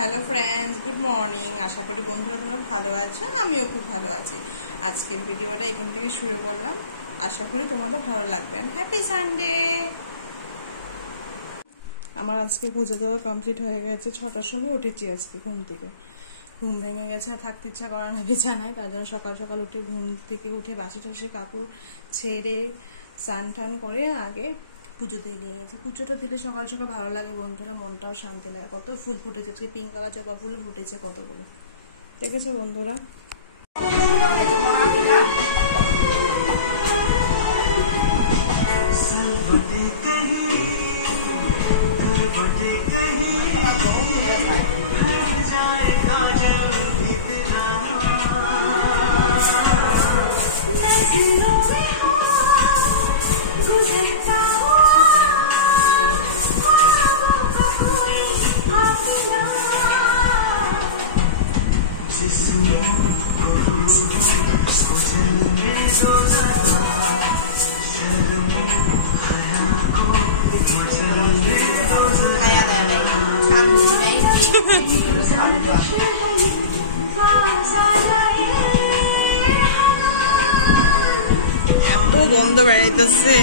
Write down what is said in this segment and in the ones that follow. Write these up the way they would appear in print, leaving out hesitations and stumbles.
Hello friends, good morning. আশা করি বন্ধুরা তোমরা ভালো আছো, আমিও খুব ভালো আছি। আজকের ভিডিওটা এখান থেকে শুরু করলাম, আশা করি তোমাদের ভালো লাগবে। Happy Sunday. আমার আজকে পুজো দেওয়া কমপ্লিট হয়ে গেছে। 6টার সময় উঠেছি আজকে ঘুম থেকে। ঘুম ভেঙে গেছে, থাকতে ইচ্ছা করার না বিছানায়, তার জন্য সকাল সকাল উঠে ঘুম থেকে উঠে বাসি টাসি কাপড় ছেড়ে স্নান টান করে আগে পুজো দিয়ে নিয়ে গেছে। পুজোটা দিলে সকাল সকাল ভালো লাগে বন্ধুরা, মনটাও শান্তি লাগে। কত ফুল ফুটেছে আজকে, পিঙ্ক কালার জবা ফুল ফুটেছে কতগুলো, দেখেছো বন্ধুরা? এত গন্ধ বেড়াইতেছে।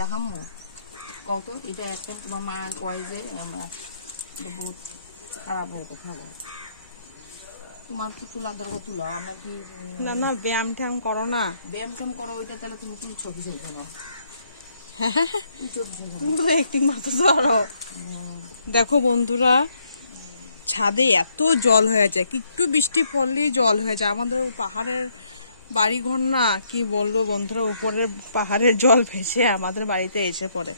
দেখাম কত এটা একটা তোমার মা কয় যে বহুত খারাপ হয়ে খাবো। তোমার তো তুলাদের তুলা নাকি? না না, ব্যায়াম ট্যায়াম করো না। ব্যায়াম ট্যাম করো, ওইটা তাহলে তুমি কি ছবি ছবি নাও। তুমি তো একটিং মারতে পারো। দেখো বন্ধুরা, ছাদে এত জল হয়ে যায়, একটু বৃষ্টি পড়লেই জল হয়ে যায়। আমাদের পাহাড়ের বাড়ি ঘর না, কি বলবো বন্ধুরা, উপরের পাহাড়ের জল ভেসে আমাদের বাড়িতে এসে পড়ে।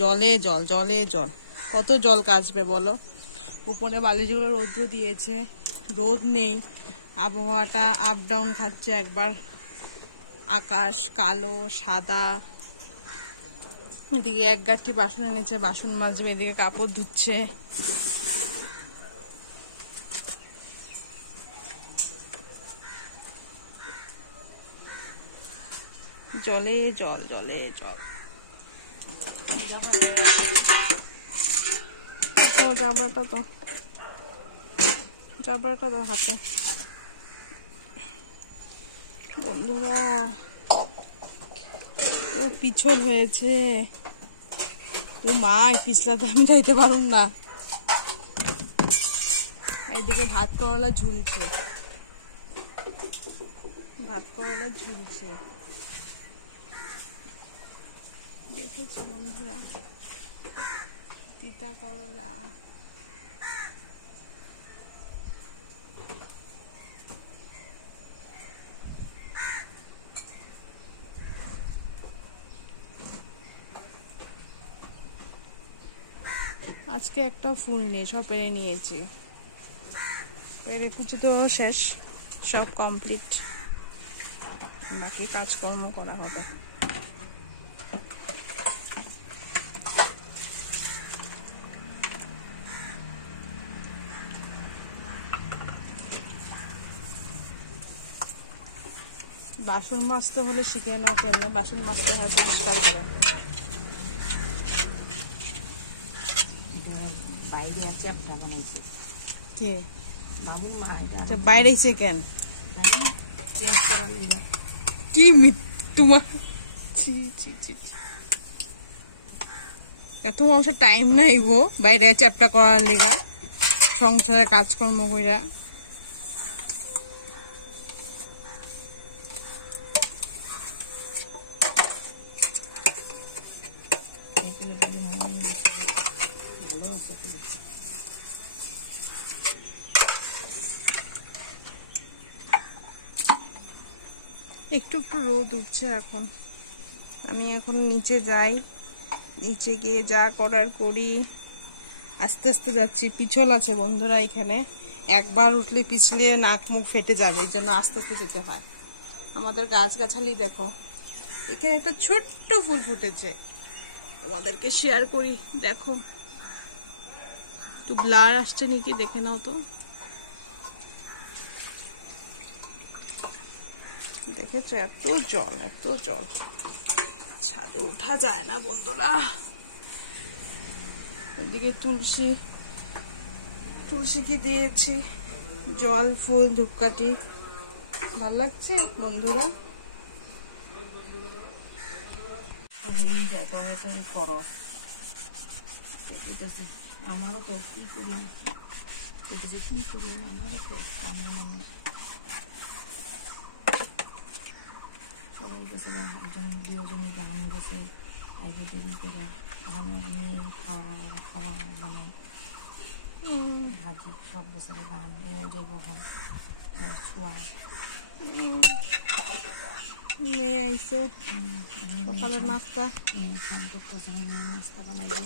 জলে জল, জলে জল, কত জল কাচবে বলো? উপরে বালিগুলো রৌদ্র দিয়েছে, রোদ নেই, আবহাওয়াটা আপ ডাউন খাচ্ছে। একবার আকাশ কালো সাদা, এদিকে এক গাঠি বাসন এনেছে, বাসন মাজবে, এদিকে কাপড় ধুচ্ছে। জলে জল, জলে জল। জাবরাটা তো হাতে। বন্ধুরা ও পিছল হয়েছে, তো মা পিছলাতে আমি যাইতে পারুম না। এদিকে ভাত করলা ঝুলছে, ভাত করলা ঝুলছে, দেখেছো বন্ধুরা? তিতা করলা। আজকে একটা ফুল নেই, সব পেরে নিয়েছি। পেরে কুচি তো শেষ, সব কমপ্লিট, বাকি কাজকর্ম করা হবে। বাসন মাজতে হলে শিখে নাও, কেন বাসন মাজতে হয় পরিষ্কার করে। বাইরে আছে একটা বানাইছে কে? বাবুর মা। এটা বাইরেছে কেন? কি তোমার এত মানুষের টাইম নাই গো বাইরে চ্যাপটা করার লিগা, সংসারে কাজকর্ম কইরা। একটু একটু রোদ উঠছে এখন। আমি এখন নিচে যাই, নিচে গিয়ে যা করার করি। আস্তে আস্তে যাচ্ছি, পিছল আছে বন্ধুরা এখানে, একবার উঠলে পিছলে নাক মুখ ফেটে যাবে, এই জন্য আস্তে আস্তে যেতে হয়। আমাদের গাছগাছালি দেখো, এখানে একটা ছোট্ট ফুল ফুটেছে, তোমাদেরকে শেয়ার করি। দেখো একটু ব্লার আসছে নাকি, দেখে নাও তো। দেখেছো এত জল, এত জল, ছাদে ওঠা যায় না বন্ধুরা। এদিকে তুলসী তুলসীকে দিয়েছি জল, ফুল, ধূপকাঠি। ভালো লাগছে বন্ধুরা। আমারও তো কি করি, কি করি, আমারও তো সবাই গেছে, একজন দুজনে গান গেছে, আগে দেরি করে আমার মেয়ে খাওয়া বানাই ভাজি সব গেছে গান যাইব ছোঁয়া নিয়ে আইসে সকালের নাস্তা। খান করতেছে, নাস্তা বানাইব,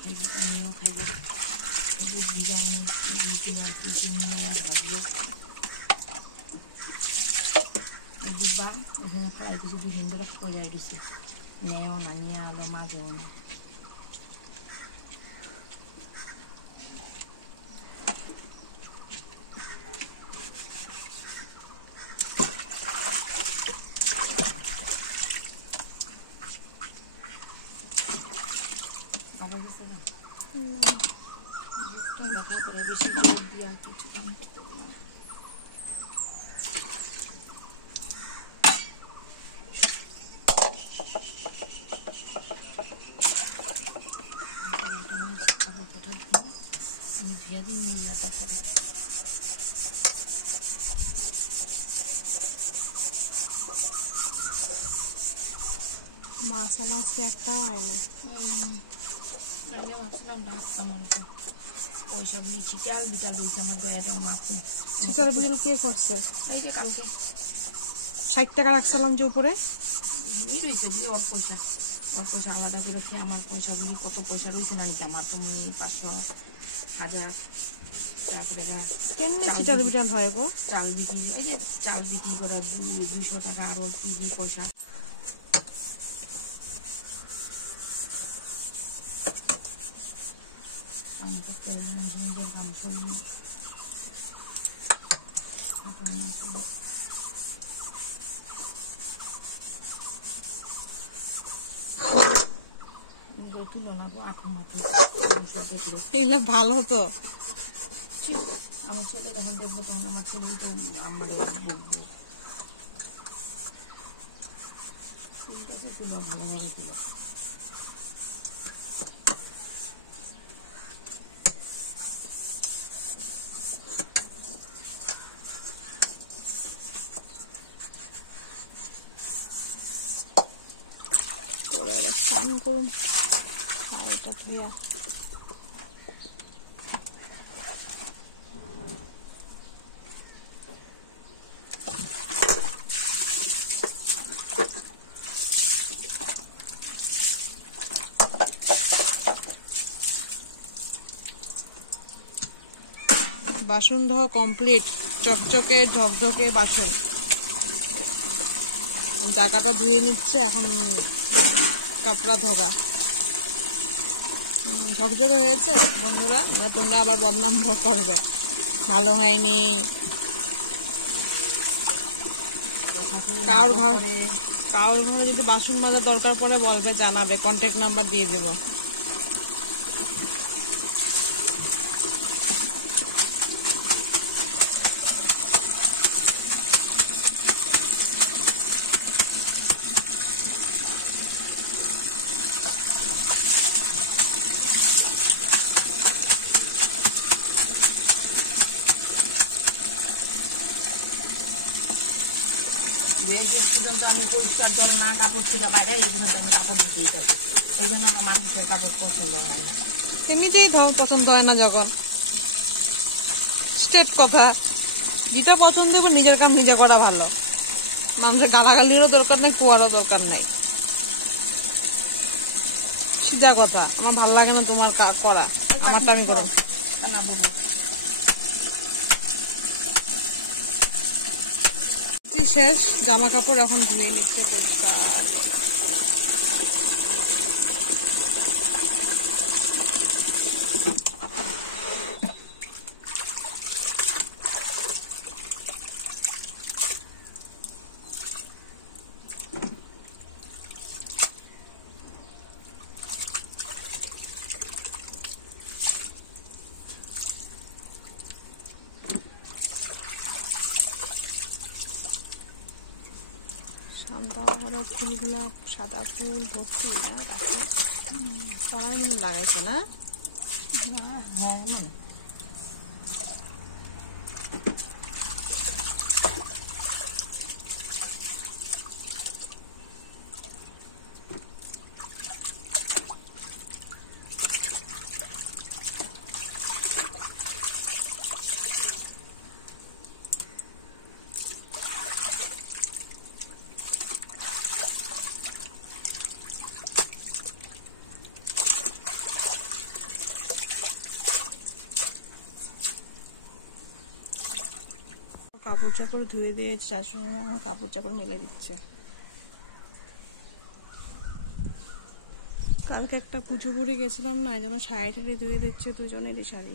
খাইব, আমিও খাইব, দুধ ভিজানো রুটি আর কিছু নিয়ে ভাজি দিবা। এখানে ফ্রাই কিছু দুদিন ধরে পজাই দিছে, নেও না নিয়ে আলো মাঝেও না। দেখা করে বেশি জোর দিয়ে আর কিছু মাছালা আজকে একটাও হয়নি। ওইসব নিচ্ছি চাল বিচাল রয়েছে আমার দয়াটা মাপু। চিকার বিল কে করছে? এই যে কালকে 60 টাকা রাখছিলাম যে উপরে রয়েছে বুঝলি, ওর পয়সা আলাদা করে খেয়ে আমার পয়সাগুলি কত পয়সা রয়েছে না নাকি আমার, তুমি 500, 1000 তারপরে চিটার বিটাল হয় গো। চাল বিক্রি, এই যে চাল বিক্রি করা 200 টাকা, আরো কি কি পয়সা। কাম করতে নিজের কাম করি তুলো না গো, আঠু মাঠু দেখলো। এগুলো ভালো তো। আমার ছেলে যখন দেখবো তখন আমার ছেলেই তো আমার বলবো, ঠিক আছে তুলো, ভালোভাবে তুলো। স্নান করুন এটা ধুয়া। বাসন ধোয়া কমপ্লিট, চকচকে ঝকঝকে বাসন। জায়গাটা ধুয়ে নিচ্ছে, এখন কাপড়া ধোয়া ঝকঝকে হয়েছে বন্ধুরা। তোমরা আবার বদনাম করবে ভালো হয়নি। কারোর ঘরে যদি বাসন মাজার দরকার পড়ে বলবে, জানাবে, কন্ট্যাক্ট নাম্বার দিয়ে দেবো। পর্যন্ত আমি পরিষ্কার জল না কাপড় থেকে বাইরে এই পর্যন্ত আমি কাপড় ধুতেই থাকি, এই জন্য আমার মানুষের কাপড় পছন্দ হয় না। এমনিতেই পছন্দ হয় না যখন, স্ট্রেট কথা, যেটা পছন্দ হবে নিজের কাম নিজে করা ভালো। মানুষের গালাগালিরও দরকার নেই, কুয়ারও দরকার নেই, সিধা কথা। আমার ভাল লাগে না তোমার করা, আমারটা আমি করব না বলবো। শেষ, জামা কাপড় এখন ধুয়ে নিচ্ছে পরিষ্কার। গাঁদা ফুল ভর্তি না গাছে, সবাই মিলে লাগাইছে না? হ্যাঁ মানে কাপড় চাপড় ধুয়ে দিয়ে শাশুড়ি মা কাপড় চাপড় মেলে দিচ্ছে। কালকে একটা পুজো পরে গেছিলাম না, এই জন্য শাড়ি টাড়ি ধুয়ে দিচ্ছে, দুজনেরই শাড়ি।